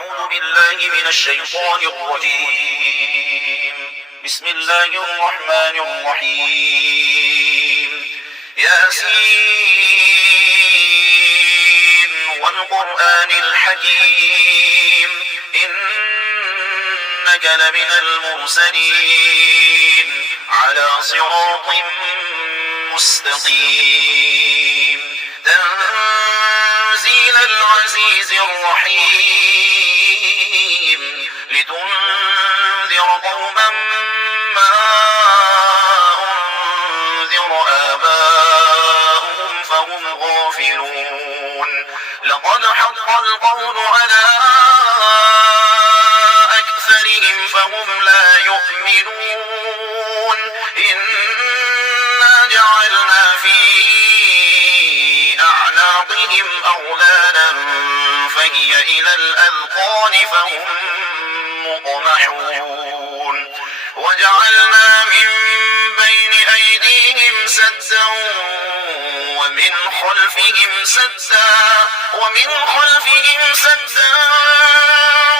أعوذ بالله من الشيطان الرجيم. بسم الله الرحمن الرحيم. ياسين والقرآن الحكيم إنك لمن المرسلين على صراط مستقيم تنزيل العزيز الرحيم لتنذر قوما ما أنذر آباؤهم فهم غافلون. لقد حق القول على أكثرهم فهم لا يؤمنون. إنا جعلنا في أعناقهم أغلالا فهي إلى الأذقان فهم مقمحون. وجعلنا من بين أيديهم سدا ومن خلفهم سدا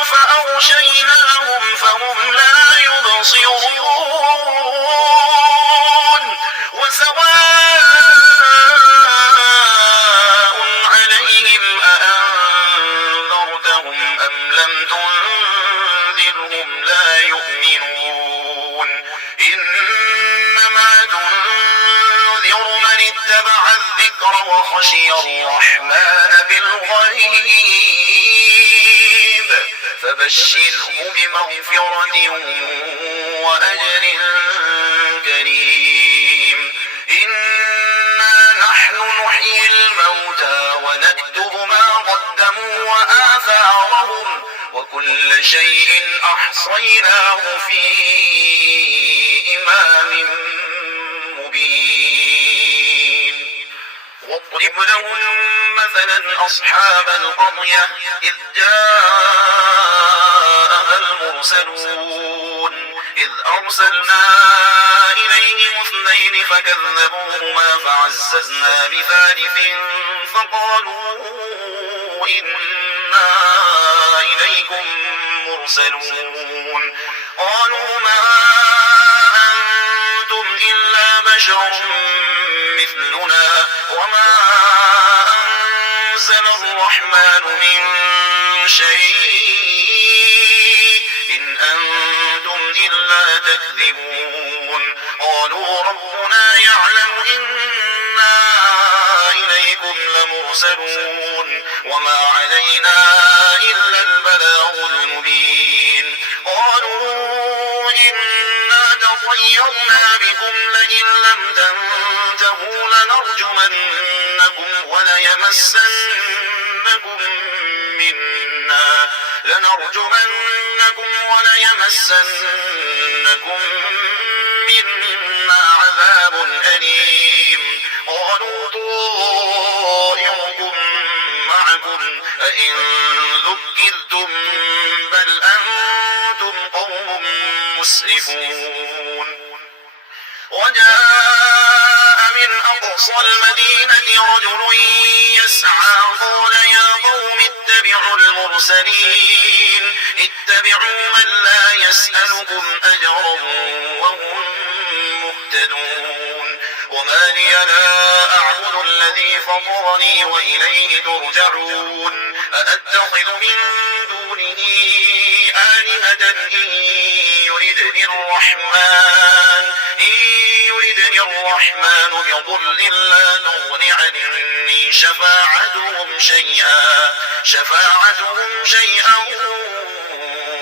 فأغشيناهم فهم لا يبصرون. وسواء عليهم أأنذرتهم أم لم تنذرهم لا يؤمنون. إنما تنذر من اتبع الذكر وخشي الرحمن بالغيب فبشره بمغفرة وأجر كريم. إنا نحن نحيي الموتى ونكتب ما قدموا وآثارهم وكل شيء أحصيناه في إمام مبين. واضرب لهم مثلا أصحاب القرية إذ جاءها المرسلون إذ أرسلنا إليهم اثنين فكذبوهما فعززنا بثالث فقالوا إنا إليكم مرسلون. قالوا ما أنتم إلا بشر مثلنا وما أنزل الرحمن من شيء إن أنتم إلا تكذبون. قالوا ربنا يعلم إنا إليكم لمرسلون وما علينا إلا البلاغ المبين. قالوا إنا تطيرنا بكم لئن لم تنتهوا لنرجمنكم منا عذاب أليم. قالوا طائركم معكم أئن ذكرتم بل أنتم قوم مسرفون. وجاء من أقصى المدينة رجل يسعى قال يا قوم اتبعوا المرسلين اتبعوا من لا يسألكم أجرا وهم مهتدون. وما لي لا أعبد الذي فطرني وإليه ترجعون. أأتخذ من دونه آلهة إن يردني الرحمن بضر لا تغن عني شفاعتهم شيئا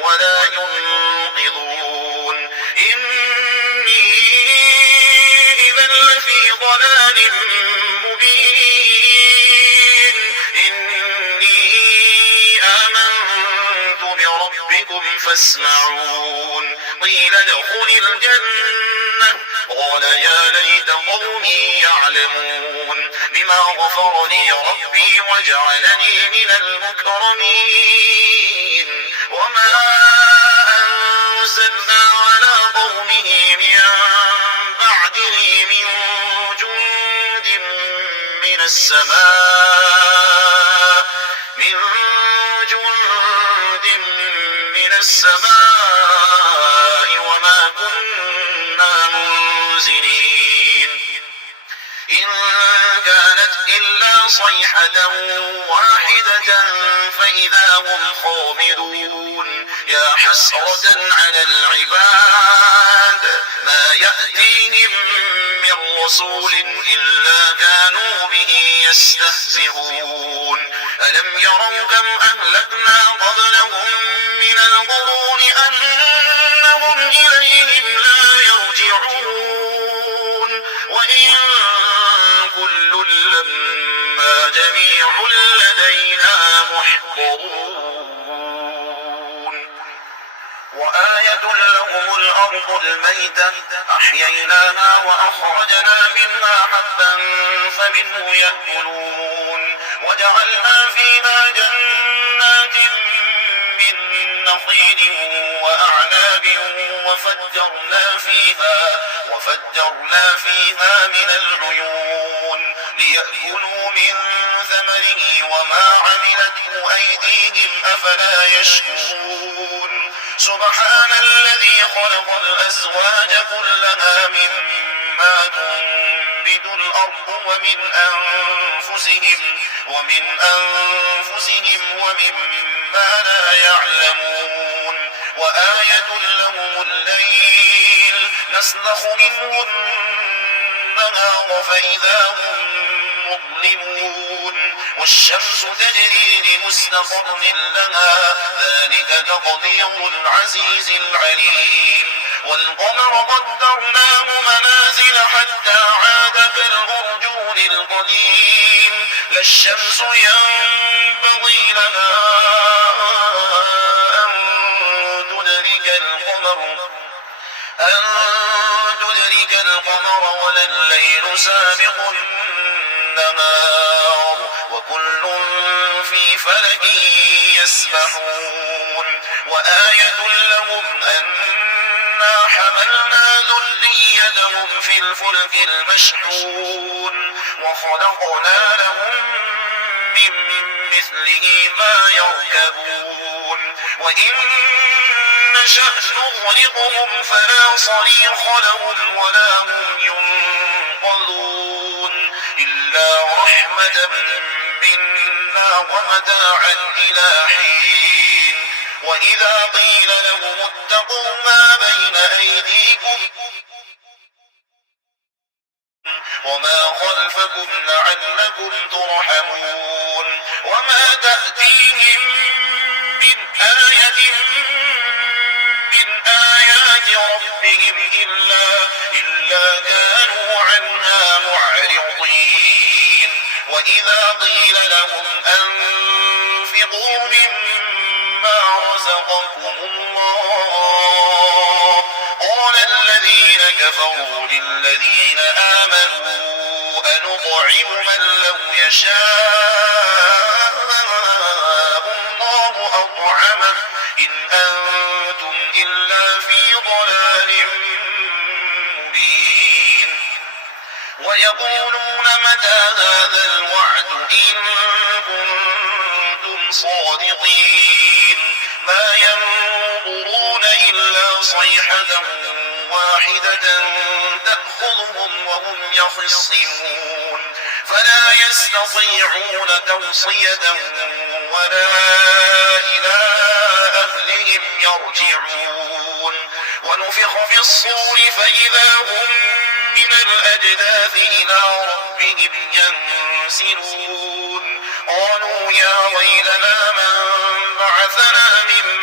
ولا ينقذون. إني إذا لفي ضلال مبين. إني آمنت بربكم فاسمعون. قيل ادخل الجنة قال يا ليت قومي يعلمون بما غفر لي ربي وجعلني من المكرمين. وما أرسلنا على قومه من بعده من جند من السماء السماء وما كنا منزلين إن كانت إلا صيحة واحدة فإذا هم خامدون يا حسرة على العباد ما يأتيهم من رسول إلا كانوا به يستهزئون ألم يروا كم أهلكنا قبلهم من القرون أنهم إليهم لا يرجعون وإن كل لما جميع لدينا محضرون وآية لهم الأرض الميتة أحييناها وأخرجنا منها حبا فمنه يأكلون وجعلنا فيها جنات من نخيل وأعناب وفجرنا فيها من العيون ليأكلوا من ثمره وما عملته أيديهم أفلا يشكرون سبحان الذي خلق الأزواج كلها مما تنبت الأرض ومن أنفسهم ومما لا يعلمون وآية لهم الليل نسلخ منه النهار فإذا هم مظلمون والشمس تجري لمستقر لها ذلك تقدير العزيز العليم والقمر قدرناه منازل حتى عاد كالأرجون القديم لا الشمس ينبغي لها أن تدرك القمر ولا الليل سابق النهار وكل في فلك يسبحون وآية لهم أنا حملنا ذريتهم في الفلك المشحون وخلقنا لهم من مثله ما يركبون وإن نشأ نغرقهم فلا صريخ لهم ولا هم ينقذون إلا رحمة منا ومتاعا إلى حين وإذا قيل لهم اتقوا ما بين أيديكم وما خلفكم لعلكم ترحمون وما تأتيهم من آية من آيات ربهم إلا كانوا عنها معرضين وإذا قيل لهم أنفقوا مما رزقكم الله قال الذين كفروا للذين آمنوا أنطعم من لو يشاء الله أطعمه إن أنتم إلا في ضلال مبين ويقولون متى هذا الوعد إن كنتم صادقين ما ينظرون إلا صيحة واحدة تأخذهم وهم يخصمون فلا يستطيعون توصية ولا إلى أهلهم يرجعون ونفخ في الصور فإذا هم من الأجداث إلى ربهم ينسلون قالوا يا ويلنا من بعثنا من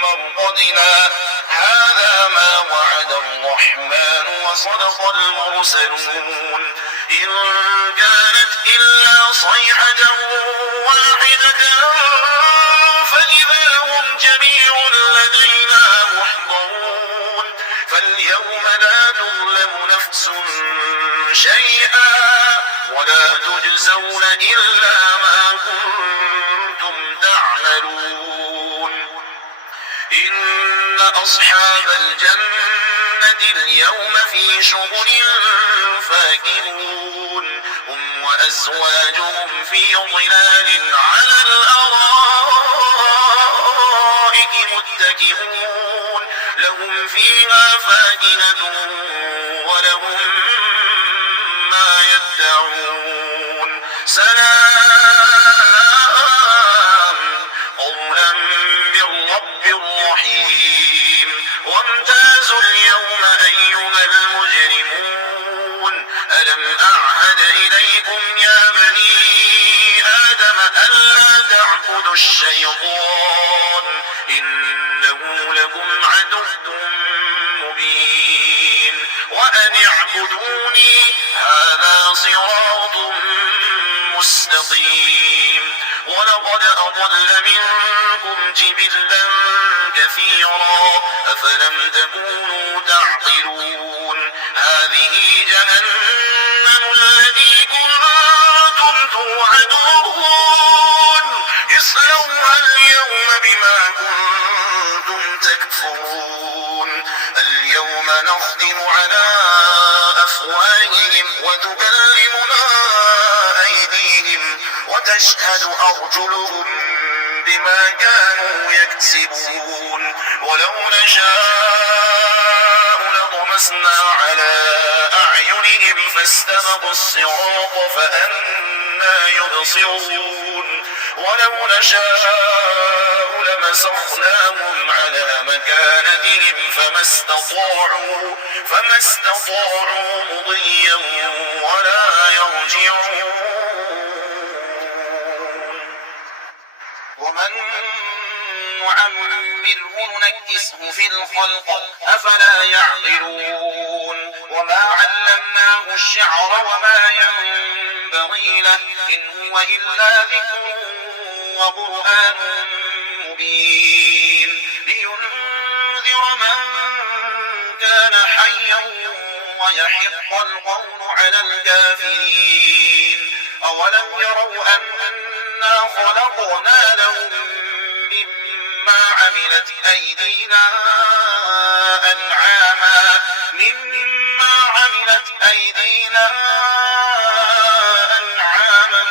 مرقدنا هذا ما وعد الرحمن وصدق المرسلون إن كانت إلا صيحة واحدة فإذا هم جميع لدينا محضرون فاليوم لا تظلم نفس شيئا ولا تجزون إلا ما كنتم تعملون إن أصحاب الجنة اليوم في شغل فاكهون هم وأزواجهم في ظلال على الأرائك متكئون لهم فيها فاكهة ولهم ما يدعون سلام قولا من رب رحيم وامتازوا اليوم أيها المجرمون ألم أعهد إليكم يا بني آدم ألا تعبدوا الشيطان إنه لكم عدو مبين وأن اعبدوني هذا صراط مستقيم ولقد أضل منكم جبلا كثيرا أفلم تكونوا تعقلون هذه جهنم التي كنتم توعدون اصلوها اليوم بما كنتم تكفرون اليوم نختم على أفواههم وتكلمنا أيديهم وتشهد أرجلهم بما كانوا يكسبون ولو نشاء لطمسنا على أعينهم فاستبقوا الصراط فأنى يبصرون ولو نشاء لمسخناهم على مكانتهم فما استطاعوا مضيا ولا يرجعون ومن نعمره ننكسه في الخلق أفلا يعقلون وما علمناه الشعر وما ينبغي له إن هو إلا ذكر وقرآن مبين لينذر من كان حيا ويحق القول على الكافرين أولم يروا أنا خلقنا لهم مما عملت أيدينا أنعاما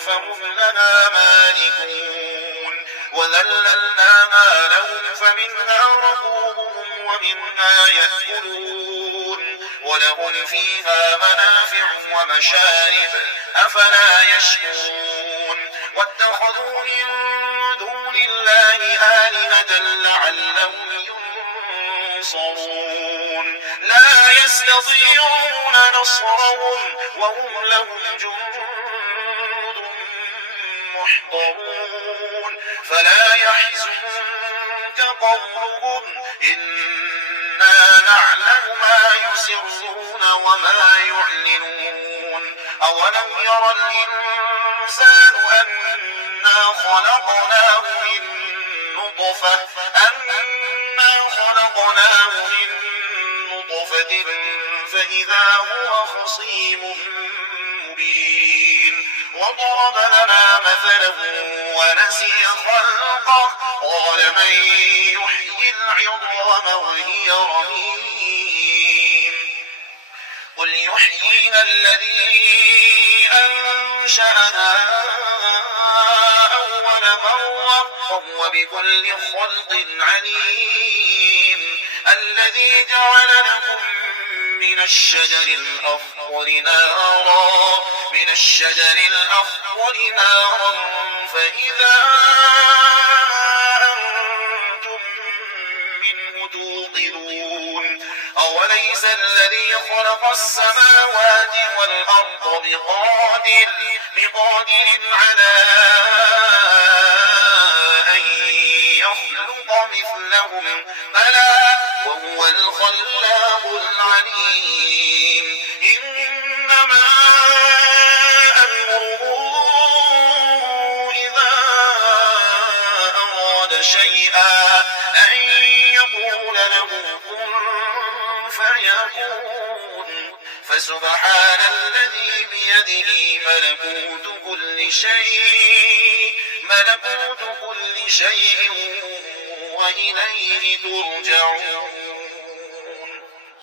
فهم لنا مالكون وذللناها لهم فمنها ركوبهم ومنها يأكلون ولهم فيها منافع ومشارب أفلا يشكرون واتخذوا من دون الله آلهة لعلهم ينصرون لا يستطيعون نصرهم وهم لهم جند محضرون فلا يحزنك قولهم إنا نعلم ما يسرون وما يعلنون أولم ير الإنسان أنا خلقناه من نطفة فإذا هو خصيم مبين وضرب لنا مثلا ونسي خلقه قال من يحيي العظام وهي رميم قل يحييها الذي أنشأها أول مرة وهو بكل خلق عليم الذي جعل لكم من الشجر الأخضر نارا فإذا أنتم منه توقدون أوليس الذي خلق السماوات والأرض بقادر على أن يخلق مثلهم بلى وهو الخلاق العليم إنما أمره إذا أراد شيئا أن يقول له كن فيكون فسبحان الذي بيده ملكوت كل شيء وإليه ترجعون